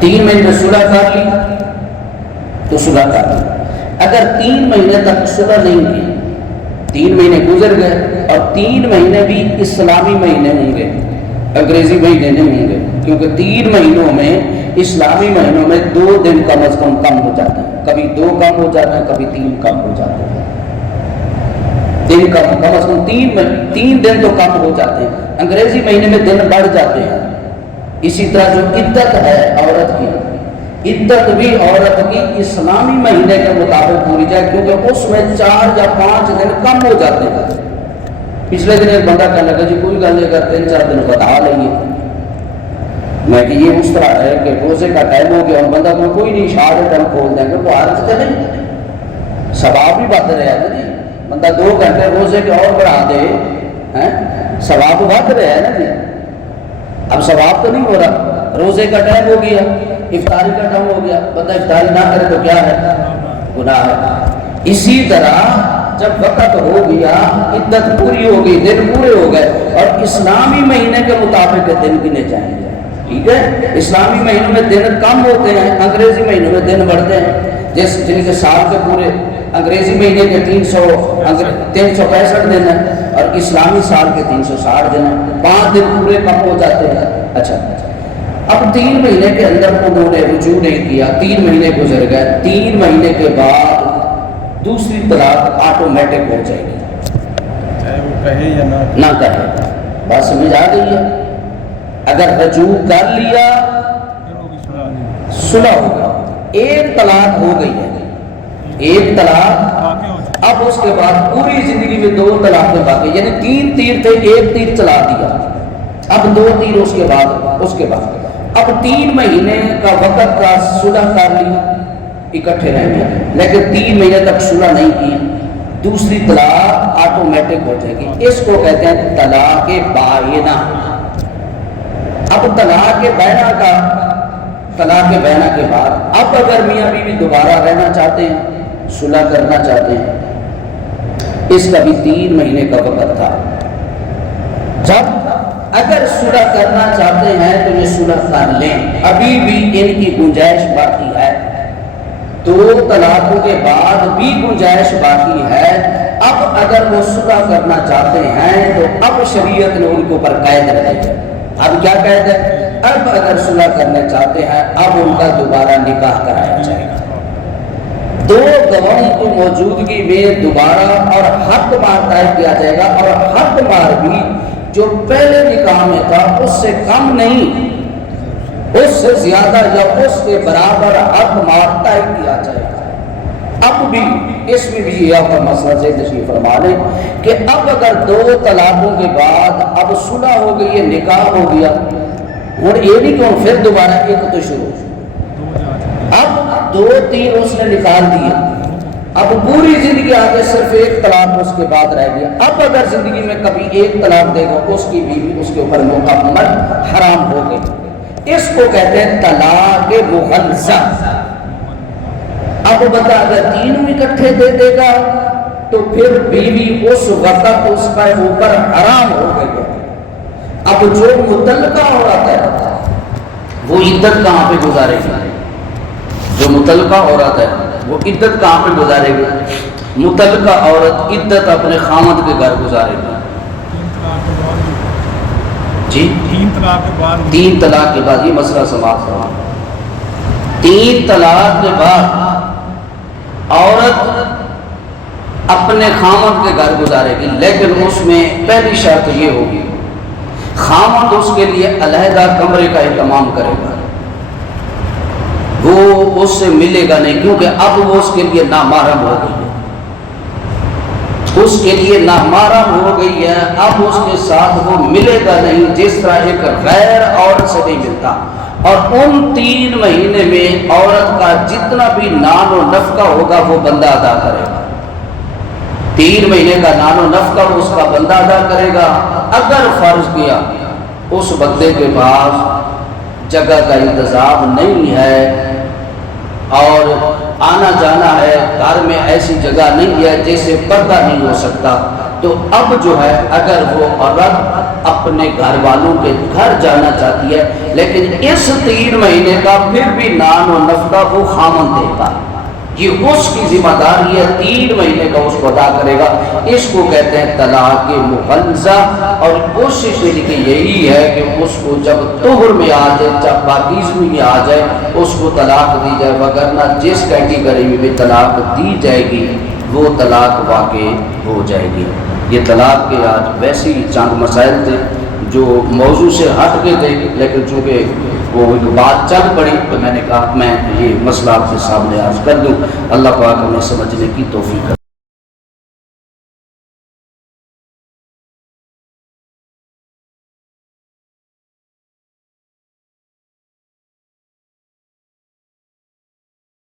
3 مہینے صلح کر لی تو صلح کر لی. اگر 3 مہینے تک صلح نہیں کی، 3 مہینے گزر گئے اور 3 مہینے بھی اسلامی مہینے ہوں گے، انگریزی مہینے نہیں ہوں گے، کیونکہ 3 مہینوں میں اسلامی مہینوں میں 2 دن کم از کم ہو جاتے ہیں، کبھی 2 کم ہو جاتے ہیں، کبھی 3 کم ہو جاتے ہیں. دن کم از کم 3 دن تو کم ہو جاتے ہیں. انگریزی مہینے میں دن بڑھ جاتے ہیں. اسی طرح جو عدت ہے عورت کی، عدت بھی عورت کی اسلامی مہینے کے مطابق پوری جائے، کیونکہ اس میں 4 یا 5 دن کم ہو جاتے ہیں. پچھلے دن ایک بندہ کہنے لگا جی کوئی گل نہیں کرتے 3-4 دن بتا لیں گے. میں کہ یہ اس طرح ہے کہ روزے کا ٹائم ہو گیا اور بندہ کو کوئی نہیں اشارے ٹائم کھول دیں گے تو عارض سے نہیں، ثواب بھی بڑھ رہا ہے نا جی. بندہ 2 گھنٹے روزے کے اور بڑھا دے، ثواب بڑھ رہا ہے نا جی. اب ثواب تو نہیں ہو رہا، روزے کا ٹائم ہو گیا، افطاری کا ٹائم ہو گیا، بندہ افطاری نہ کرے تو کیا ہے؟ گناہ ہے. اسی طرح جب وقت ہو گیا، عدت پوری ہو گئی، دن پورے ہو گئے اور اسلامی مہینے کے مطابق دن گنے جائیں گے. ٹھیک ہے، اسلامی مہینوں میں دن کم ہوتے ہیں، انگریزی مہینوں میں دن بڑھتے ہیں. جن کے سال کے پورے انگریزی مہینے کے 365 دن ہیں اور اسلامی سال کے 360 دن ہیں، 5 دن پورے کم ہو جاتے ہیں. اچھا، اب 3 مہینے کے اندر انہوں نے رجوع نہیں کیا، 3 مہینے گزر گئے، 3 مہینے کے بعد دوسری طلاق آٹومیٹک ہو جائے گی، چاہے وہ کہے یا نہ کہے. بات سمجھ آ گئی ہے؟ اگر رجوع کر لیا صلح ہوگا. ایک طلاق ہو گئی ہے، ایک طلاق، اب اس کے بعد پوری زندگی میں 2 طلاقیں باقی، یعنی 3 تیر تھے، 1 تیر چلا دیا، اب 2 تیر اس کے بعد اب 3 مہینے کا وقت کا صلح کر لی، اکٹھے رہ گیا، لیکن 3 مہینے تک صلح نہیں کی، دوسری طلاق آٹومیٹک ہو جائے گی. اس کو کہتے ہیں طلاق بائنہ. اب طلاق بائنہ کے بعد اب اگر میاں بیوی دوبارہ رہنا چاہتے ہیں، صلح کرنا چاہتے ہیں، اس کا بھی 3 مہینے کا وقت تھا. جب اگر صلح کرنا چاہتے ہیں تو یہ صلح کر لیں، ابھی بھی ان کی گنجائش باقی ہے. 2 طلاقوں کے بعد بھی گنجائش باقی ہے. اب اگر وہ صلح کرنا چاہتے ہیں تو اب شریعت نے ان کے اوپر قید رکھی ہے. اب کیا قید ہے؟ اب اگر صلح کرنا چاہتے ہیں اب ان کا دوبارہ نکاح کرایا جائے گا. 2 گواہوں کی موجودگی میں دوبارہ اور حق مار طے کیا جائے گا، اور حق مار بھی جو پہلے نکاح میں تھا اس سے کم نہیں، اس سے زیادہ یا اس کے برابر حق مار طے کیا جائے گا. اب بھی اس میں بھی یہ آپ کا مسئلہ سے تشریف فرما لیں کہ اب اگر 2 طلاقوں کے بعد اب صلح ہو گئی ہے، نکاح ہو گیا، اور یہ نہیں کہ پھر دوبارہ ایک تو شروع، اب 2 تیر اس نے نکال دیے، اب پوری زندگی آگے صرف 1 طلاق اس کے بعد رہ گیا. اب اگر زندگی میں کبھی 1 طلاق دے گا، اس کی بیوی اس کے اوپر مکمل حرام ہو گئی. اس کو کہتے ہیں طلاق مغلظہ. اب بتا اگر 3 اکٹھے دے دے گا تو پھر بیوی اس وقت اس کا اوپر حرام ہو گئی. اب جو متعلقہ عورت ہے وہ عدت کہاں پہ گزارے گی؟ جو متعلقہ عورت ہے وہ عدت کہاں پہ گزارے گی؟ متعلقہ عورت عدت اپنے خامد کے گھر گزارے گی. جی 3 طلاق کے بعد یہ مسئلہ سماعت کرنا. 3 طلاق کے بعد عورت اپنے خامد کے گھر گزارے گی، لیکن اس میں پہلی شرط یہ ہوگی خامد اس کے لیے علیحدہ کمرے کا اہتمام کرے گا، وہ اس سے ملے گا نہیں، کیونکہ اب وہ اس کے لیے نامحرم ہو گئی ہے، اس کے لیے نامحرم ہو گئی ہے. اب اس کے ساتھ وہ ملے گا نہیں جس طرح ایک غیر عورت سے نہیں ملتا. اور ان 3 مہینے میں عورت کا جتنا بھی نان و نفقہ ہوگا وہ بندہ ادا کرے گا. 3 مہینے کا نان و نفقہ اس کا بندہ ادا کرے گا. اگر فرض کیا اس بندے کے پاس جگہ کا انتظام نہیں ہے اور آنا جانا ہے، گھر میں ایسی جگہ نہیں ہے جیسے پردہ نہیں ہو سکتا، تو اب جو ہے اگر وہ عورت اپنے گھر والوں کے گھر جانا چاہتی ہے، لیکن اس 3 مہینے کا پھر بھی نان و نفقہ وہ خامن دے گا، یہ اس کی ذمہ داری ہے، 3 مہینے کا اس کو ادا کرے گا۔ اس کو کہتے ہیں طلاق مغلظہ، اور کوشش کہ یہی ہے کہ اس کو جب طہر میں آ جائے، جب پاکیزگی میں آ جائے، اس کو طلاق دی جائے، وگرنہ جس کیٹیگری میں بھی طلاق دی جائے گی وہ طلاق واقع ہو جائے گی۔ یہ طلاق کے آج ویسے ہی چند مسائل تھے جو موضوع سے ہٹ کے تھے، لیکن چونکہ وہ ایک بات چل پڑی تو میں نے کہا میں یہ مسئلہ آپ کے سامنے عرض کر دوں۔ اللہ پاک ہمیں سمجھنے کی توفیق